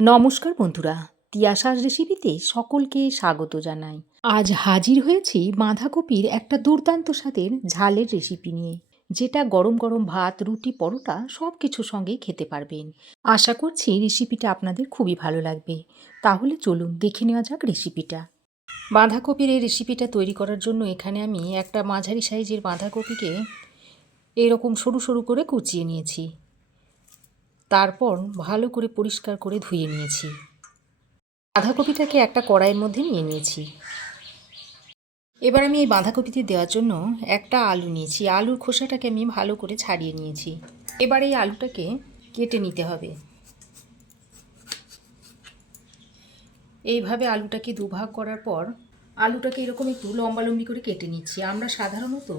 নমস্কার বন্ধুরা, তিয়াসার রেসিপিতে সকলকে স্বাগত জানাই। আজ হাজির হয়েছি বাঁধাকপির একটা দুর্দান্ত স্বাদের ঝালের রেসিপি নিয়ে, যেটা গরম গরম ভাত, রুটি, পরোটা সব কিছুর সঙ্গেই খেতে পারবেন। আশা করছি রেসিপিটা আপনাদের খুবই ভালো লাগবে। তাহলে চলুন দেখে নেওয়া যাক রেসিপিটা। বাঁধাকপির এই রেসিপিটা তৈরি করার জন্য এখানে আমি একটা মাঝারি সাইজের বাঁধাকপিকে এরকম সরু সরু করে কুচিয়ে নিয়েছি। তারপর ভালো করে পরিষ্কার করে ধুয়ে নিয়েছি। বাঁধাকপিটাকে একটা কড়াইয়ের মধ্যে নিয়ে নিয়েছি। এবার আমি এই বাঁধাকপিতে দেওয়ার জন্য একটা আলু নিয়েছি। আলুর খোসাটাকে আমি ভালো করে ছাড়িয়ে নিয়েছি। এবার এই আলুটাকে কেটে নিতে হবে। এইভাবে আলুটাকে দুভাগ করার পর আলুটাকে এরকম একটু লম্বালম্বি করে কেটে নিচ্ছি। আমরা সাধারণত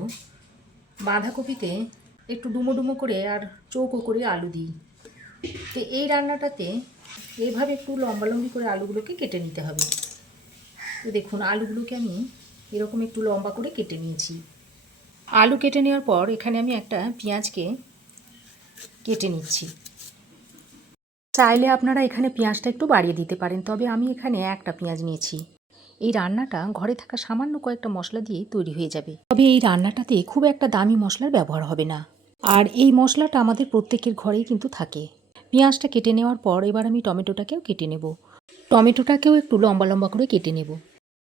বাঁধাকপিতে একটু ডুমো ডুমো করে আর চৌকো করে আলু দিই। তো এই রান্নাটাতে এইভাবে একটু লম্বালম্বি করে আলুগুলোকে কেটে নিতে হবে। তো দেখুন আলুগুলোকে আমি এরকম একটু লম্বা করে কেটে নিয়েছি। আলু কেটে নেওয়ার পর এখানে আমি একটা পেঁয়াজকে কেটে নিচ্ছি। চাইলে আপনারা এখানে পেঁয়াজটা একটু বাড়িয়ে দিতে পারেন, তবে আমি এখানে একটা পেঁয়াজ নিয়েছি। এই রান্নাটা ঘরে থাকা সামান্য কয়েকটা মশলা দিয়েই তৈরি হয়ে যাবে। তবে এই রান্নাটাতে খুব একটা দামি মশলার ব্যবহার হবে না, আর এই মশলাটা আমাদের প্রত্যেকের ঘরেই কিন্তু থাকে। পেঁয়াজটা কেটে নেওয়ার পর এবার আমি টমেটোটাকেও কেটে নেব। টমেটোটাকেও একটু লম্বা লম্বা করে কেটে নেব।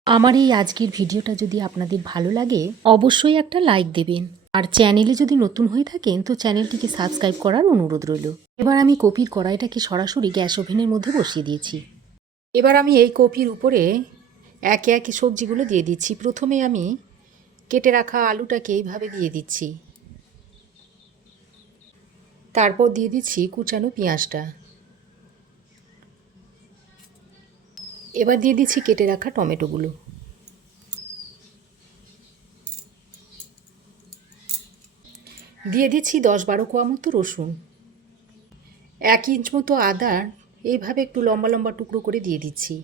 আমার এই আজকের ভিডিওটা যদি আপনাদের ভালো লাগে অবশ্যই একটা লাইক দেবেন, আর চ্যানেলে যদি নতুন হয়ে থাকেন তো চ্যানেলটিকে সাবস্ক্রাইব করার অনুরোধ রইল। এবার আমি কপির কড়াইটাকে সরাসরি গ্যাস ওভেনের মধ্যে বসিয়ে দিয়েছি। এবার আমি এই কপির উপরে একে একে সবজিগুলো দিয়ে দিচ্ছি। প্রথমে আমি কেটে রাখা আলুটাকে এইভাবে দিয়ে দিচ্ছি। তারপর দিয়ে দিচ্ছি কুচানো পেঁয়াজটা। এবার দিয়ে দিচ্ছি কেটে রাখা টমেটোগুলো। দিয়ে দিচ্ছি 10-12 কোয়া মতো রসুন, 1 ইঞ্চ মতো আদা এইভাবে একটু লম্বা লম্বা টুকরো করে দিয়ে দিচ্ছি।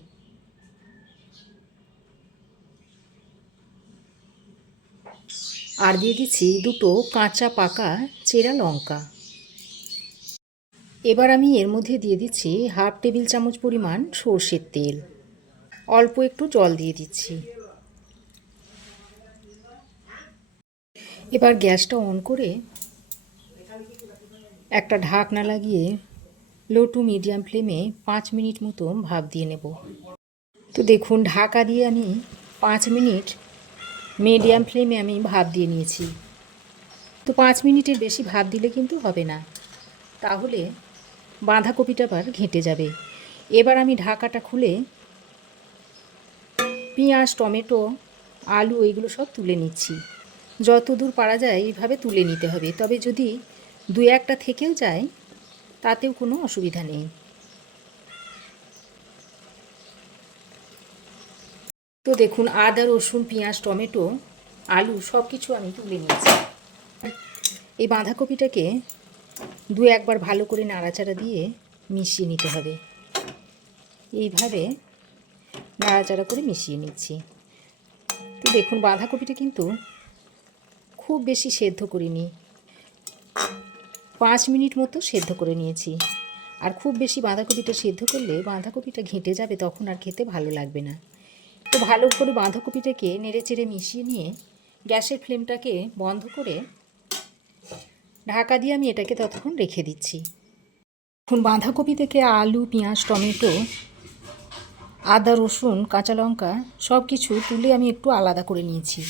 আর দিয়ে দিচ্ছি 2টো কাঁচা পাকা চেরা লঙ্কা। এবার আমি এর মধ্যে দিয়ে দিচ্ছি 1/2 টেবিল চামচ পরিমাণ সর্ষের তেল। অল্প একটু জল দিয়ে দিচ্ছি। এবার গ্যাসটা অন করে একটা ঢাকনা লাগিয়ে লো টু মিডিয়াম ফ্লেমে 5 মিনিট মতো ভাপ দিয়ে নেব। তো দেখুন ঢাকা দিয়ে আমি 5 মিনিট মিডিয়াম ফ্লেমে আমি ভাপ দিয়ে নিয়েছি। তো 5 মিনিটের বেশি ভাপ দিলে কিন্তু হবে না, তাহলে বাঁধাকপিটা আবার ঘেঁটে যাবে। এবার আমি ঢাকাটা খুলে পেঁয়াজ, টমেটো, আলু এইগুলো সব তুলে নিচ্ছি। যত দূর পারা যায় এইভাবে তুলে নিতে হবে, তবে যদি 2-1টা থেকেও যায় তাতেও কোনো অসুবিধা নেই। তো দেখুন আদা, রসুন, পেঁয়াজ, টমেটো, আলু সব কিছু আমি তুলে নিয়েছি। এই বাঁধাকপিটাকে 2-1বার ভালো করে নাড়াচাড়া দিয়ে মিশিয়ে নিতে হবে। এইভাবে নাড়াচাড়া করে মিশিয়ে নিচ্ছি। তো দেখুন বাঁধাকপিটা কিন্তু খুব বেশি সেদ্ধ করিনি, 5 মিনিট মতো সেদ্ধ করে নিয়েছি। আর খুব বেশি বাঁধাকপিটা সেদ্ধ করলে বাঁধাকপিটা ঘেঁটে যাবে, তখন আর খেতে ভালো লাগবে না। তো ভালো করে বাঁধাকপিটাকে নেড়ে চেড়ে মিশিয়ে নিয়ে গ্যাসের ফ্লেমটাকে বন্ধ করে ঢাকা দিয়ে আমি এটাকে ততক্ষণ রেখে দিচ্ছি। এখন বাঁধাকপি থেকে আলু, পেঁয়াজ, টমেটো, আদা, রসুন, কাঁচা লঙ্কা সব কিছু তুলে আমি একটু আলাদা করে নিয়েছি।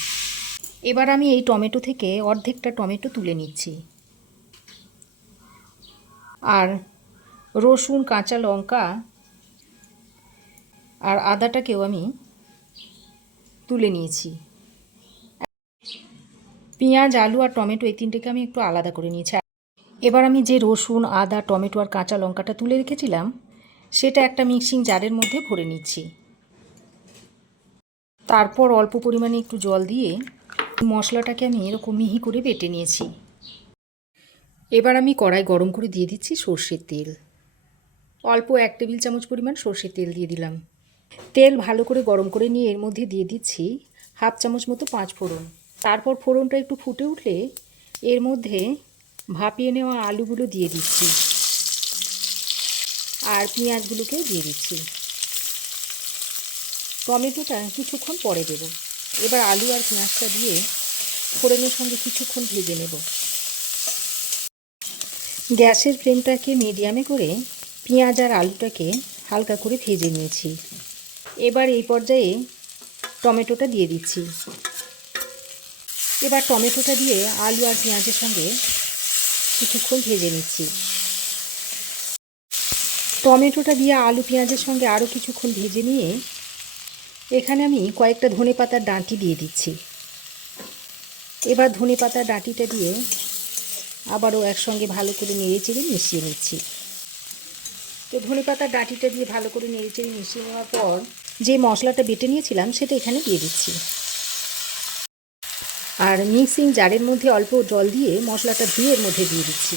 এবার আমি এই টমেটো থেকে অর্ধেকটা টমেটো তুলে নিচ্ছি। আর রসুন, কাঁচা লঙ্কা আর আদাটাকেও আমি তুলে নিয়েছি। পেঁয়াজ, আলু আর টমেটো এই তিনটেকে আমি একটু আলাদা করে নিয়েছি। এবার আমি যে রসুন, আদা, টমেটো আর কাঁচা লঙ্কাটা তুলে রেখেছিলাম সেটা একটা মিক্সিং জারের মধ্যে ভরে নিচ্ছি। তারপর অল্প পরিমাণে একটু জল দিয়ে মশলাটাকে আমি এরকম মিহি করে বেটে নিয়েছি। এবার আমি কড়াই গরম করে দিয়ে দিচ্ছি সর্ষের তেল। অল্প 1 টেবিল চামচ পরিমাণ সর্ষের তেল দিয়ে দিলাম। তেল ভালো করে গরম করে নিয়ে এর মধ্যে দিয়ে দিচ্ছি 1/2 চামচ মতো 5 ফোড়ন। তারপর ফোড়নটা একটু ফুটে উঠলে এর মধ্যে ভাপিয়ে নেওয়া আলুগুলো দিয়ে দিচ্ছি। আর পেঁয়াজগুলোকেও দিয়ে দিচ্ছি। টমেটোটা কিছুক্ষণ পরে দেব। এবার আলু আর পেঁয়াজটা দিয়ে ফোড়নের সঙ্গে কিছুক্ষণ ভেজে নেব। গ্যাসের ফ্লেমটাকে মিডিয়ামে করে পেঁয়াজ আর আলুটাকে হালকা করে ভেজে নিয়েছি। এবার এই পর্যায়ে টমেটোটা দিয়ে দিচ্ছি। এবার টমেটোটা দিয়ে আলু আর পেঁয়াজের সঙ্গে কিছুক্ষণ ভেজে নিচ্ছি। টমেটোটা দিয়ে আলু পেঁয়াজের সঙ্গে আরও কিছুক্ষণ ভেজে নিয়ে এখানে আমি কয়েকটা ধনেপাতার ডাঁটি দিয়ে দিচ্ছি। এবার ধনেপাতার ডাঁটিটা দিয়ে আবারও একসঙ্গে ভালো করে নেড়েচেড়ে মিশিয়ে নিচ্ছি। তো ধনেপাতার ডাঁটিটা দিয়ে ভালো করে নেড়েচেড়ে মিশিয়ে নেওয়ার পর যে মশলাটা বেটে নিয়েছিলাম সেটা এখানে দিয়ে দিচ্ছি। আর মিক্সিং জারের মধ্যে অল্প জল দিয়ে মশলাটা ধুয়ে এর মধ্যে দিয়ে দিচ্ছি।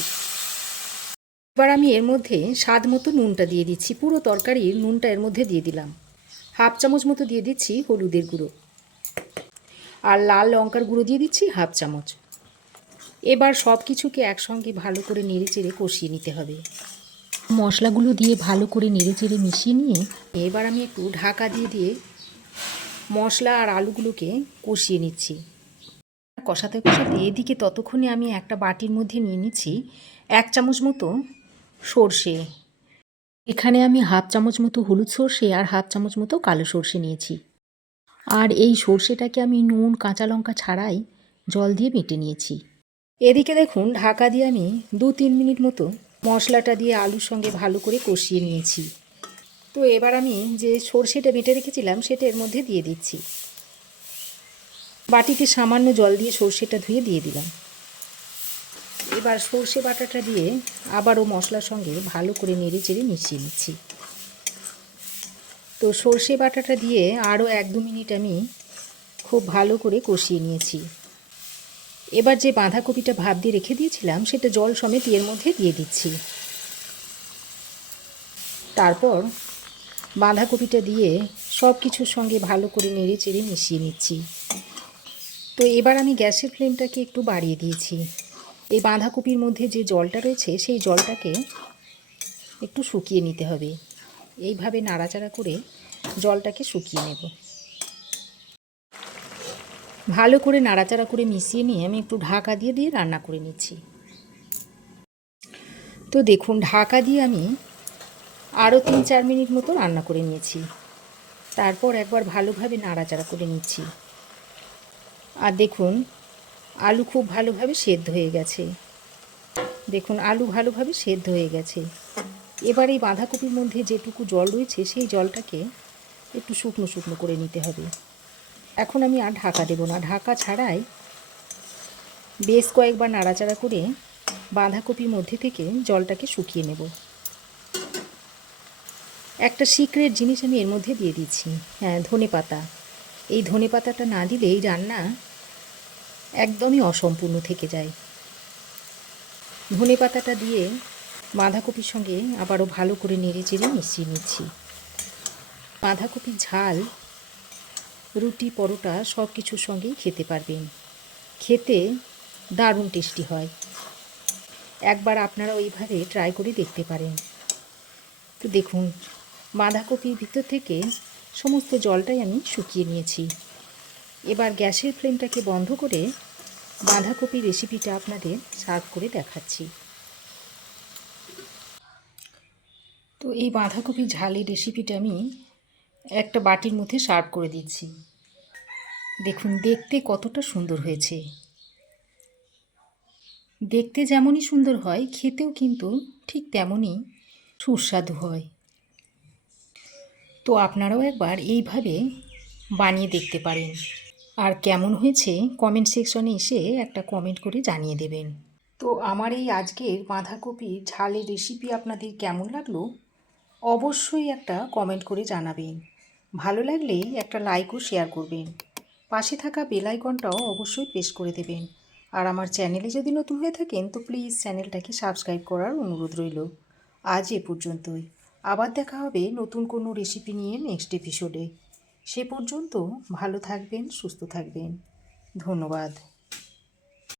এবার আমি এর মধ্যে স্বাদ মতো নুনটা দিয়ে দিচ্ছি। পুরো তরকারির নুনটা এর মধ্যে দিয়ে দিলাম। হাফ চামচ মতো দিয়ে দিচ্ছি হলুদের গুঁড়ো, আর লাল লঙ্কার গুঁড়ো দিয়ে দিচ্ছি হাফ চামচ। এবার সব কিছুকে একসঙ্গে ভালো করে নেড়েচেড়ে কষিয়ে নিতে হবে। মশলাগুলো দিয়ে ভালো করে নেড়েচেড়ে মিশিয়ে নিয়ে এবার আমি একটু ঢাকা দিয়ে দিয়ে মশলা আর আলুগুলোকে কষিয়ে নিচ্ছি। কষাতে কষাতে এদিকে ততক্ষণে আমি একটা বাটির মধ্যে নিয়ে নিচ্ছি 1 চামচ মতো সর্ষে। এখানে আমি হাফ চামচ মতো হলুদ সর্ষে আর হাফ চামচ মতো কালো সর্ষে নিয়েছি। আর এই সর্ষেটাকে আমি নুন কাঁচা লঙ্কা ছাড়াই জল দিয়ে বেটে নিয়েছি। এদিকে দেখুন ঢাকা দিয়ে আমি 2-3 মিনিট মতো মশলাটা দিয়ে আলুর সঙ্গে ভালো করে কষিয়ে নিয়েছি। তো এবার আমি যে সর্ষেটা বেটে রেখেছিলাম সেটা এর মধ্যে দিয়ে দিচ্ছি। বাটিতে সামান্য জল দিয়ে সর্ষেটা ধুয়ে দিয়ে দিলাম। এবার সর্ষে বাটাটা দিয়ে আবারও মশলার সঙ্গে ভালো করে নেড়েচেড়ে মিশিয়ে নিচ্ছি। তো সর্ষে বাটাটা দিয়ে আরও 1-2 মিনিট আমি খুব ভালো করে কষিয়ে নিয়েছি। এবার যে বাঁধাকপিটা ভাপ দিয়ে রেখে দিয়েছিলাম সেটা জল সমেত এর মধ্যে দিয়ে দিচ্ছি। তারপর বাঁধাকপিটা দিয়ে সব কিছুর সঙ্গে ভালো করে নেড়েচেড়ে মিশিয়ে নিচ্ছি। তো এবার আমি গ্যাসের ফ্লেমটাকে একটু বাড়িয়ে দিয়েছি। এই বাঁধাকপির মধ্যে যে জলটা রয়েছে সেই জলটাকে একটু শুকিয়ে নিতে হবে। এইভাবে নাড়াচাড়া করে জলটাকে শুকিয়ে নেব। ভালো করে নাড়াচাড়া করে মিশিয়ে নিয়ে আমি একটু ঢাকা দিয়ে দিয়ে রান্না করে নিচ্ছি। তো দেখুন ঢাকা দিয়ে আমি আরও 3-4 মিনিট মতো রান্না করে নিয়েছি। তারপর একবার ভালোভাবে নাড়াচাড়া করে নিচ্ছি। আর দেখুন আলু খুব ভালোভাবে সেদ্ধ হয়ে গেছে। দেখুন আলু ভালোভাবে সেদ্ধ হয়ে গেছে। এবার এই বাঁধাকপির মধ্যে যেটুকু জল রয়েছে সেই জলটাকে একটু শুকনো শুকনো করে নিতে হবে। এখন আমি আর ঢাকা দেব না, ঢাকা ছাড়াই বেশ কয়েকবার নাড়াচাড়া করে বাঁধাকপির মধ্যে থেকে জলটাকে শুকিয়ে নেব। একটা সিক্রেট জিনিস আমি এর মধ্যে দিয়ে দিচ্ছি, হ্যাঁ ধনেপাতা। এই ধনেপাতাটা না দিলে এই রান্না একদমই অসম্পূর্ণ থেকে যায়। ধনেপাতাটা দিয়ে বাঁধাকপির সঙ্গে আবারও ভালো করে নেড়েচেড়ে মিশিয়ে নিচ্ছি। বাঁধাকপির ঝাল রুটি পরোটা সব কিছুর সঙ্গেই খেতে পারবেন। খেতে দারুণ টেস্টি হয়। একবার আপনারা ওইভাবে ট্রাই করে দেখতে পারেন। তো দেখুন বাঁধাকপির ভিতর থেকে সমস্ত জলটাই আমি শুকিয়ে নিয়েছি। এবার গ্যাসের ফ্লেমটাকে বন্ধ করে বাঁধাকপির রেসিপিটা আপনাদের সার্ভ করে দেখাচ্ছি। তো এই বাঁধাকপির ঝালের রেসিপিটা আমি একটা বাটির মধ্যে সার্ভ করে দিচ্ছি। দেখুন দেখতে কতটা সুন্দর হয়েছে। দেখতে যেমনই সুন্দর হয় খেতেও কিন্তু ঠিক তেমনই সুস্বাদু হয়। তো আপনারাও একবার এইভাবে বানিয়ে দেখতে পারেন। আর কেমন হয়েছে কমেন্ট সেকশনে এসে একটা কমেন্ট করে জানিয়ে দেবেন। তো আমার এই আজকের বাঁধাকপির ঝালের রেসিপি আপনাদের কেমন লাগলো অবশ্যই একটা কমেন্ট করে জানাবেন। ভালো লাগলে একটা লাইক ও শেয়ার করবেন। পাশে থাকা বেল আইকনটাও অবশ্যই প্রেস করে দেবেন। আর আমার চ্যানেলে যদি নতুন হয়ে থাকেন তো প্লিজ চ্যানেলটাকে সাবস্ক্রাইব করার অনুরোধ রইল। আজ এ পর্যন্তই। আবার দেখা হবে নতুন কোনো রেসিপি নিয়ে নেক্সট এপিসোডে। সে পর্যন্ত ভালো থাকবেন, সুস্থ থাকবেন। ধন্যবাদ।